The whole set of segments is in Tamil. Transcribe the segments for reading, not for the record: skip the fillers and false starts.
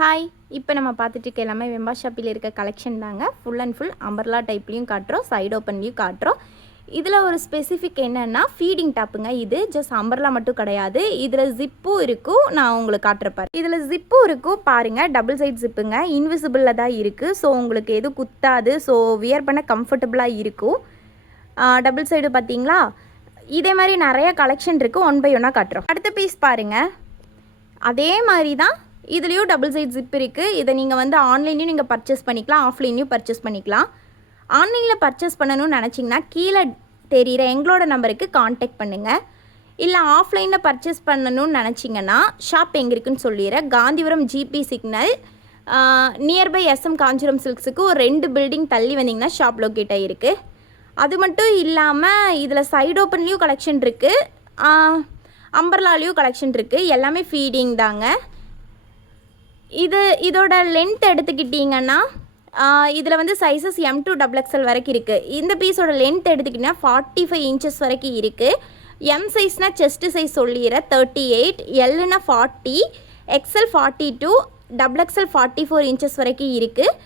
ஹாய், இப்போ நம்ம பார்த்துட்டு இருக்க எல்லாமே வெம்பா ஷாப்பில் இருக்க கலெக்ஷன் தாங்க. ஃபுல் அண்ட் ஃபுல் அம்பர்லா டைப்லேயும் காட்டுறோம், சைடு ஓப்பன்லேயும் காட்டுறோம். இதில் ஒரு ஸ்பெசிஃபிக் என்னென்னா ஃபீடிங் டாப்புங்க. இது ஜஸ்ட் அம்பர்லா மட்டும் கிடையாது, இதில் ஜிப்பும் இருக்கும். நான் உங்களுக்கு காட்டுறப்பாரு. இதில் ஜிப்பும் இருக்கும் பாருங்கள். டபுள் சைட் ஜிப்புங்க, இன்விசிபிளில் தான் இருக்குது. ஸோ உங்களுக்கு எதுவும் குத்தாது. ஸோ வியர் பண்ண கம்ஃபர்டபுளாக இருக்கும். டபுள் சைடு பார்த்தீங்களா? இதே மாதிரி நிறைய கலெக்ஷன் இருக்குது. ஒன் பை ஒன்னாக காட்டுறோம். அடுத்த பீஸ் பாருங்கள். அதே மாதிரி தான் இதுலேயும் டபுள் சைட் ஜிப் இருக்குது. இதை நீங்கள் வந்து ஆன்லைன்லேயும் நீங்கள் பர்ச்சேஸ் பண்ணிக்கலாம், ஆஃப்லைன்லேயும் பர்ச்சேஸ் பண்ணிக்கலாம். ஆன்லைனில் பர்ச்சேஸ் பண்ணணும்னு நினச்சிங்கன்னா கீழே தெரிகிற எங்களோட நம்பருக்கு காண்டாக்ட் பண்ணுங்கள். இல்லை ஆஃப்லைனில் பர்ச்சேஸ் பண்ணணும்னு நினச்சிங்கன்னா ஷாப் எங்கே இருக்குன்னு சொல்லிடுறேன். Gandhipuram GP signal nearby SM Kanchipuram சில்க்ஸுக்கு ஒரு 2 பில்டிங் தள்ளி வந்தீங்கன்னா ஷாப் லொக்கேட் ஆகிருக்கு. அது மட்டும் இல்லாமல் இதில் சைடு ஓப்பன்லேயும் கலெக்ஷன் இருக்குது, அம்பர்லாலேயும் கலெக்ஷன் இருக்குது. எல்லாமே ஃபீடிங் தாங்க. இதோட லென்த் எடுத்துக்கிட்டிங்கன்னா இதில் வந்து சைஸஸ் M to XXL வரைக்கும் இருக்குது. இந்த பீஸோட லென்த் எடுத்துக்கிட்டிங்கன்னா 45 inches வரைக்கும் இருக்குது. M சைஸ்னால் செஸ்ட்டு சைஸ் சொல்லிடுறேன் 38, Lனா 40, XL 42, XXL 44 inches வரைக்கும் இருக்குது.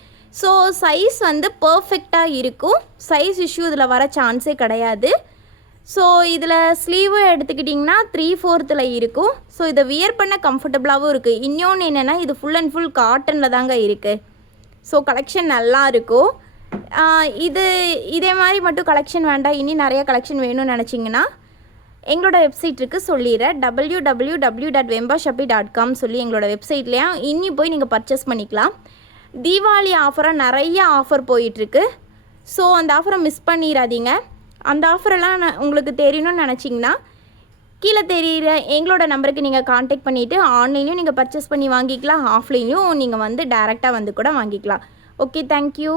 ஸோ சைஸ் வந்து பர்ஃபெக்டாக இருக்கும். சைஸ் இஷ்யூ இதில் வர சான்ஸே கிடையாது. ஸோ இதில் ஸ்லீவும் எடுத்துக்கிட்டிங்கன்னா 3/4 இருக்கும். ஸோ இதை வியர் பண்ண கம்ஃபர்டபுளாகவும் இருக்குது. இன்னொன்று என்னென்னா இது ஃபுல் அண்ட் ஃபுல் காட்டனில் தாங்க இருக்குது. ஸோ கலெக்ஷன் நல்லா இருக்கும். இதே மாதிரி மட்டும் கலெக்ஷன் வேண்டாம், இனி நிறைய கலெக்ஷன் வேணும்னு நினச்சிங்கன்னா எங்களோட வெப்சைட் இருக்குது சொல்லிடுறேன். www.vembashopee.com சொல்லி எங்களோட வெப்சைட்லேயும் இன்னி போய் நீங்கள் பர்ச்சேஸ் பண்ணிக்கலாம். தீபாவளி ஆஃபராக நிறைய ஆஃபர் போயிட்டுருக்கு. ஸோ அந்த ஆஃபரை மிஸ் பண்ணிடாதீங்க. அந்த ஆஃபரெல்லாம் உங்களுக்கு தெரியணும்னு நினச்சிங்கன்னா கீழே தெரிகிற எங்களோட நம்பருக்கு நீங்கள் காண்டாக்ட் பண்ணிவிட்டு ஆன்லைன்லேயும் நீங்கள் பர்ச்சேஸ் பண்ணி வாங்கிக்கலாம், ஆஃப்லைன்லேயும் நீங்கள் வந்து டைரெக்டாக வந்து கூட வாங்கிக்கலாம். Okay, thank you.